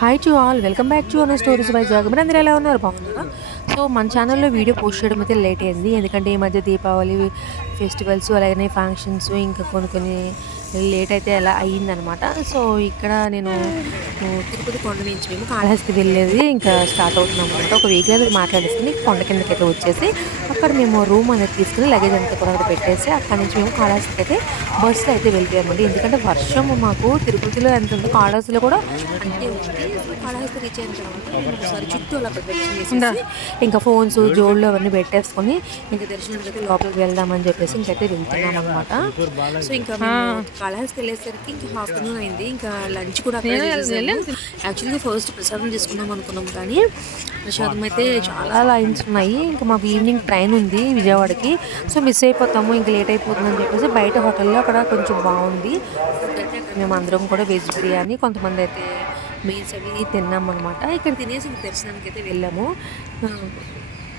Hi to all, welcome back to Anar stories by Jag. మీరు అందరూ ఎలా ఉన్నారు? బాగున్నారా? సో మన ఛానల్లో వీడియో పోస్ట్ చేయడం అయితే లేట్ అయింది, ఎందుకంటే ఈ మధ్య దీపావళి ఫెస్టివల్స్ అలాగనే ఫంక్షన్స్ ఇంకా కొన్ని లేట్ అయితే అలా అయ్యిందనమాట. సో ఇక్కడ నేను తిరుపతి కొండ నుంచి మేము కాళహస్తి వెళ్ళేది ఇంకా స్టార్ట్ అవుతున్నాం అనమాట. ఒక వెహికల్ అనేది మాట్లాడేసుకుని కొండ కిందకి అయితే వచ్చేసి అక్కడ మేము రూమ్ అనేది తీసుకుని లగేజ్ అంతా కూడా అక్కడ పెట్టేసి అక్కడ నుంచి మేము కాళహస్తికి అయితే బస్సులో అయితే వెళ్ళిపోయామండి. ఎందుకంటే వర్షం మాకు తిరుపతిలో ఎంత ఉందో కాళహస్తిలో కూడా అంతే ఉంది. కాళహస్తి రీచ్ అయిన తర్వాత ఒకసారి చుట్టూ అలా ప్రదక్షిణ చేసేసి ఇంకా ఫోన్స్ జోళ్ళు అవన్నీ పెట్టేసుకొని ఇంకా దర్శనానికి అయితే లోపలికి వెళ్దామని చెప్పేసి ఇంకైతే వెళ్తున్నాం అనమాట. సో ఇంకా కాళహస్తి వెళ్ళేసరికి ఇంకా ఆఫ్టర్నూన్ అయింది. ఇంకా లంచ్ కూడా యాక్చువల్గా ఫస్ట్ ప్రసాదం తీసుకుందాం అనుకున్నాం, కానీ ప్రసాదం అయితే చాలా లైన్స్ ఉన్నాయి. ఇంకా మాకు ఈవినింగ్ ట్రైన్ ఉంది విజయవాడకి, సో మిస్ అయిపోతాము, ఇంకా లేట్ అయిపోతుందని చెప్పేసి బయట హోటల్లో అక్కడ కొంచెం బాగుంది ఫుడ్ అయితే. అక్కడ మేము అందరం కూడా వెజ్ బిర్యానీ, కొంతమంది అయితే మీల్స్ అవి తిన్నాం అనమాట. ఇక్కడ తినేసి దర్శనానికి అయితే వెళ్ళాము.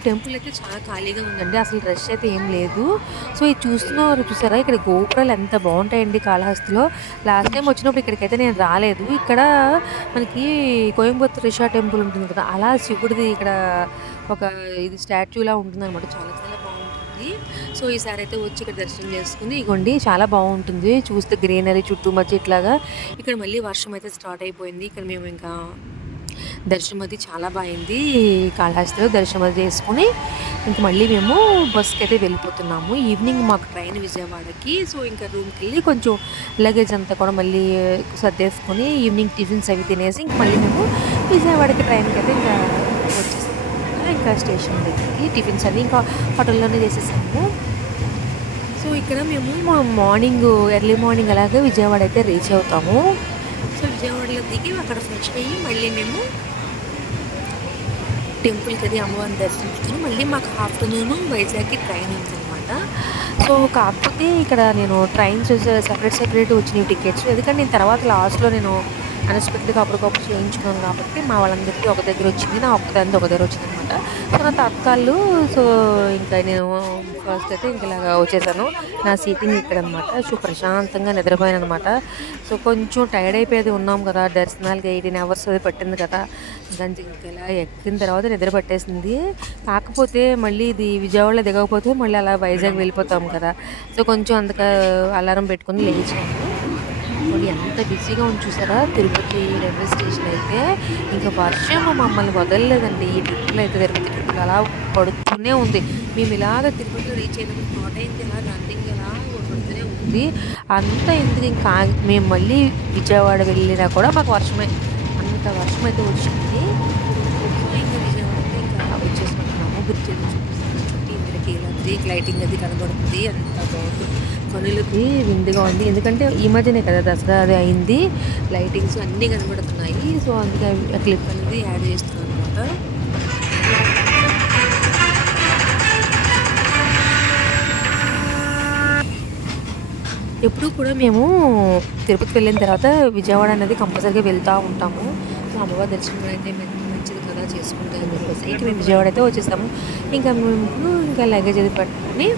టెంపుల్ అయితే చాలా ఖాళీగా ఉందండి, అసలు రష్ అయితే ఏం లేదు. సో ఇది చూసారా, ఇక్కడ గోపురాలు ఎంత బాగుంటాయండి కాళహస్తిలో. లాస్ట్ టైం వచ్చినప్పుడు ఇక్కడికైతే నేను రాలేదు. ఇక్కడ మనకి కోయంబత్తూర్ రిషా టెంపుల్ ఉంటుంది కదా, అలా శివుడిది ఇక్కడ ఒక ఇది స్టాచ్యూలా ఉంటుంది అనమాట. చాలా చాలా బాగుంటుంది. సో ఈసారి అయితే వచ్చి ఇక్కడ దర్శనం చేసుకుని ఇగోండి, చాలా బాగుంటుంది చూస్తే గ్రీనరీ చుట్టూ మధ్య ఇట్లాగా. ఇక్కడ మళ్ళీ వర్షం అయితే స్టార్ట్ అయిపోయింది. ఇక్కడ మేము ఇంకా దర్శనం అది చాలా బాగుంది. కాళహస్తిలో దర్శనం అది చేసుకుని ఇంక మళ్ళీ మేము బస్కి అయితే వెళ్ళిపోతున్నాము. ఈవినింగ్ మాకు ట్రైన్ విజయవాడకి. సో ఇంకా రూమ్కి వెళ్ళి కొంచెం లగేజ్ అంతా కూడా మళ్ళీ సర్దేసుకొని ఈవినింగ్ టిఫిన్స్ అవి తినేసి ఇంక మళ్ళీ మేము విజయవాడకి ట్రైన్కి అయితే ఇంకా వచ్చేసాము. ఇంకా స్టేషన్ దగ్గరికి టిఫిన్స్ అన్నీ ఇంకా హోటల్లోనే చేసేసాము. సో ఇక్కడ మేము ఎర్లీ మార్నింగ్ అలాగే విజయవాడ అయితే రీచ్ అవుతాము. సో విజయవాడలో దిగి అక్కడ ఫ్రెష్ అయ్యి మళ్ళీ మేము టెంపుల్కి అది అమ్మవారిని దర్శించుకుని మళ్ళీ మాకు ఆఫ్టర్నూన్ వైజాగ్కి ట్రైన్ ఉందన్నమాట. సో కాకపోతే ఇక్కడ నేను ట్రైన్స్ సెపరేట్ వచ్చినాయి టికెట్స్, ఎందుకంటే నేను తర్వాత లాస్ట్లో నేను అన్ఎక్స్పెక్టెడ్గా అప్పటికప్పుడు చేయించుకున్నాను కాబట్టి మా వాళ్ళందరికీ ఒక దగ్గర వచ్చింది, నా ఒక్కదానికి ఒక దగ్గర వచ్చింది అనమాట. సో నా తత్కాలు. సో ఇంకా నేను ఫస్ట్ అయితే ఇంక ఇలాగా వచ్చేసాను. నా సీటింగ్ ఇక్కడ అనమాట. సో ప్రశాంతంగా నిద్రపోయాను అనమాట. సో కొంచెం టైర్డ్ అయిపోయేది ఉన్నాం కదా, దర్శనాలకి 18 hours అది పట్టింది కదా, దానికి ఇలా ఎక్కిన తర్వాత నిద్ర పట్టేసింది. కాకపోతే మళ్ళీ ఇది విజయవాడలో దిగకపోతే మళ్ళీ అలా వైజాగ్ వెళ్ళిపోతాం కదా, సో కొంచెం అందుక అలారం పెట్టుకుని లేచాను. ఎంత బిజీగా ఉంది చూసారా తిరుపతి రైల్వే స్టేషన్ అయితే. ఇంకా వర్షం మమ్మల్ని వదలలేదండి. ఈ ట్రిప్లో అయితే తిరుపతి ట్రిప్లో అలా పడుతూనే ఉంది. మేము ఇలాగ తిరుపతిలో రీచ్ అయినప్పుడు స్టార్ట్ అయింది, ఇలా రన్నింగ్ ఎలా పడుతూనే ఉంది. అంతా ఎందుకు ఇంకా మేము మళ్ళీ విజయవాడ వెళ్ళినా కూడా మాకు వర్షమే, అంత వర్షం అయితే వచ్చింది. ఇంకా విజయవాడ ఇంకా వచ్చేసుకుంటున్నాము. బ్రిడ్జ్ చుట్టూ ఇంటికి లైటింగ్ అది కనబడుతుంది, అంత బాగుంటుంది. కనులకి విందుగా ఉంది, ఎందుకంటే ఈ మధ్యనే కదా దసరా అది అయింది, లైటింగ్స్ అన్నీ కనబడుతున్నాయి. సో అందుకే ఆ క్లిప్ అనేది యాడ్ చేస్తున్నాను అనమాట. ఎప్పుడు కూడా మేము తిరుపతికి వెళ్ళిన తర్వాత విజయవాడ అనేది కంపల్సరీగా వెళ్తూ ఉంటాము. సో అమ్మవారి దర్శనం అయితే మంచిది కదా చేసుకుంటామని చెప్పేసి ఇంకా మేము విజయవాడ అయితే వచ్చేసాము. ఇంకా మేము ఇంకా లగేజ్ అది పట్టుకొని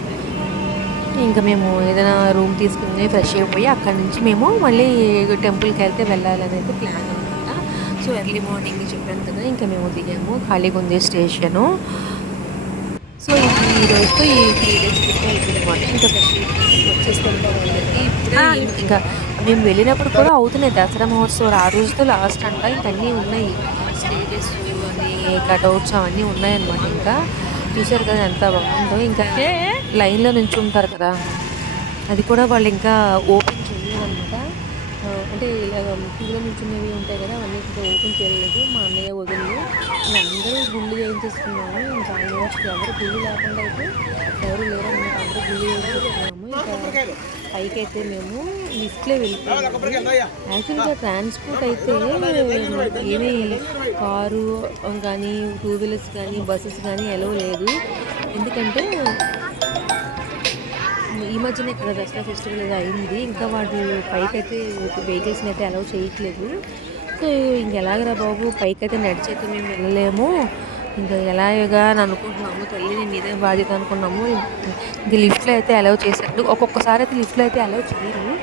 ఇంకా మేము ఏదైనా రూమ్ తీసుకుని ఫ్రెష్ అయిపోయి అక్కడి నుంచి మేము మళ్ళీ టెంపుల్కి వెళ్తే వెళ్ళాలని అయితే ప్లాన్ అనమాట. సో ఎర్లీ మార్నింగ్ చెప్పాను కదా, ఇంకా మేము దిగాము. ఖాళీగా ఉంది స్టేషను. సో ఈ రోజుతో ఈ 3 days ట్రిప్ అయిపోయింది అనమాట. ఇంకా ఫ్రెష్ వచ్చేస్తాం వాళ్ళకి. ఇంకా మేము వెళ్ళినప్పుడు కూడా అవుతున్నాయి దసరా మహోత్సవాలు, ఆ రోజుతో లాస్ట్ అంట. ఇంక అన్నీ ఉన్నాయి, స్టేజెస్ అని కట్అవుట్స్ అవన్నీ ఉన్నాయన్నమాట. ఇంకా చూసారు కదా ఎంత బాగుందో. ఇంకా లైన్లో నుంచి ఉంటారు కదా, అది కూడా వాళ్ళు ఇంకా ఓపెన్ చేయలేదన్నమాట. అంటే క్యూలో నుంచునేవి ఉంటాయి కదా, అవన్నీ ఇంకా ఓపెన్ చేయలేదు. మా అన్నయ్య వదిలి అందరూ గుళ్ళు చేయించేసుకున్నాము. ఇంకా ఆల్మోస్ట్ ఎవరు గుళ్ళు లేకుండా అయితే ఎవరు లేరు అన్నమాట, అందరూ గుళ్ళు చేయించేసుకున్నాము. ఇంకా పైకి అయితే మేము లిఫ్ట్లో వెళ్ళిపోయాము. యాక్చువల్గా ట్రాన్స్పోర్ట్ అయితే ఏమీ కారు కానీ 2 wheelers కానీ బస్సెస్ కానీ ఎలో లేదు, ఎందుకంటే ఈ మధ్యనే ఇక్కడ దసరా ఫెస్టివల్ ఏదో అయింది. ఇంకా వాటి పైకి అయితే వెహికల్స్ని అయితే అలౌ చేయట్లేదు. సో ఇంకెలాగరా బాబు, పైకి అయితే నడిచైతే మేము వెళ్ళలేము, ఇంకా ఎలాగా అని అనుకుంటున్నాము. తల్లి నేను ఇదే బాధ్యత అనుకున్నాము. ఇంక లిఫ్ట్లో అయితే అలౌ చేశారు. ఒక్కొక్కసారి అయితే లిఫ్ట్లో అయితే అలౌ చేయరు,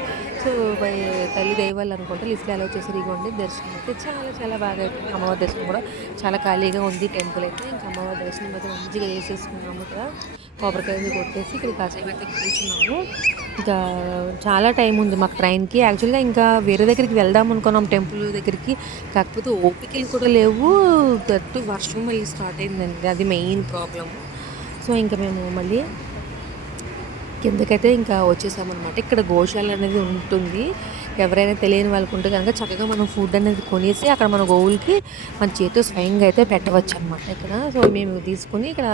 సో బై తల్లి దయ వల్ల అనుకుంటా లిఫ్ట్‌లో అలౌ చేశారు. ఇగోండి దర్శనం అయితే చాలా చాలా బాగా అయిపోయింది. అమ్మవారి దర్శనం కూడా చాలా ఖాళీగా ఉంది టెంపుల్ అయితే. ఇంకా అమ్మవారి దర్శనం అయితే మంచిగా చేసేసుకున్నాము ఇక్కడ. కొబ్బరికాయలు కొట్టేసి ఇక్కడ కాసేపు అయితే కూర్చున్నాము. ఇంకా చాలా టైం ఉంది మాకు ట్రైన్‌కి. యాక్చువల్‌గా ఇంకా వేరే దగ్గరికి వెళ్దాం అనుకున్నాం టెంపుల్ దగ్గరికి. కాకపోతే ఓపికలు కూడా లేవు. దట్టు వర్షం మళ్ళీ స్టార్ట్ అయిందండి. అది మెయిన్ ప్రాబ్లమ్. సో ఇంకా మేము మళ్ళీ కిందకైతే ఇంకా వచ్చేసామన్నమాట. ఇక్కడ గోశాల అనేది ఉంటుంది. ఎవరైనా తెలియని వాళ్ళకు ఉంటే కనుక చక్కగా మనం ఫుడ్ అనేది కొనేసి అక్కడ మన గోవులకి మన చేతితో స్వయంగా అయితే పెట్టవచ్చు అనమాట ఇక్కడ. సో మేము తీసుకుని ఇక్కడ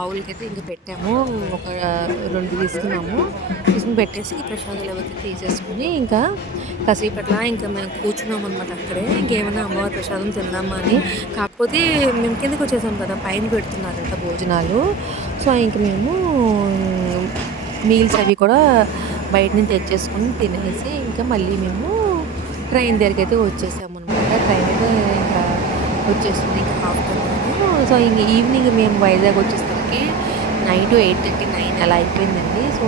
ఆవులకైతే ఇంకా పెట్టాము. ఒక 2 తీసుకున్నాము. తీసుకుని పెట్టేసి ప్రసాదాలు అవైతే తీసేసుకుని ఇంకా కాసేపట్లా ఇంకా మేము కూర్చున్నాం అనమాట అక్కడే. ఇంకేమైనా అమ్మవారి ప్రసాదం తిందామా అని. కాకపోతే మేము కిందకి వచ్చేసాం కదా, పైన పెడుతున్నారంట భోజనాలు. సో ఇంక మేము మీల్స్ అవి కూడా బయట నుంచి తెచ్చేసుకొని తినేసి ఇంకా మళ్ళీ మేము ట్రైన్ దగ్గరికి అయితే వచ్చేసామన్నమాట. ట్రైన్ అయితే ఇంకా వచ్చేస్తుంది ఇంకా ఆఫ్టర్నూన్. సో ఇంక ఈవినింగ్ మేము వైజాగ్ వచ్చేసరికి నైట్ 8:30, 9 అలా అయిపోయిందండి. సో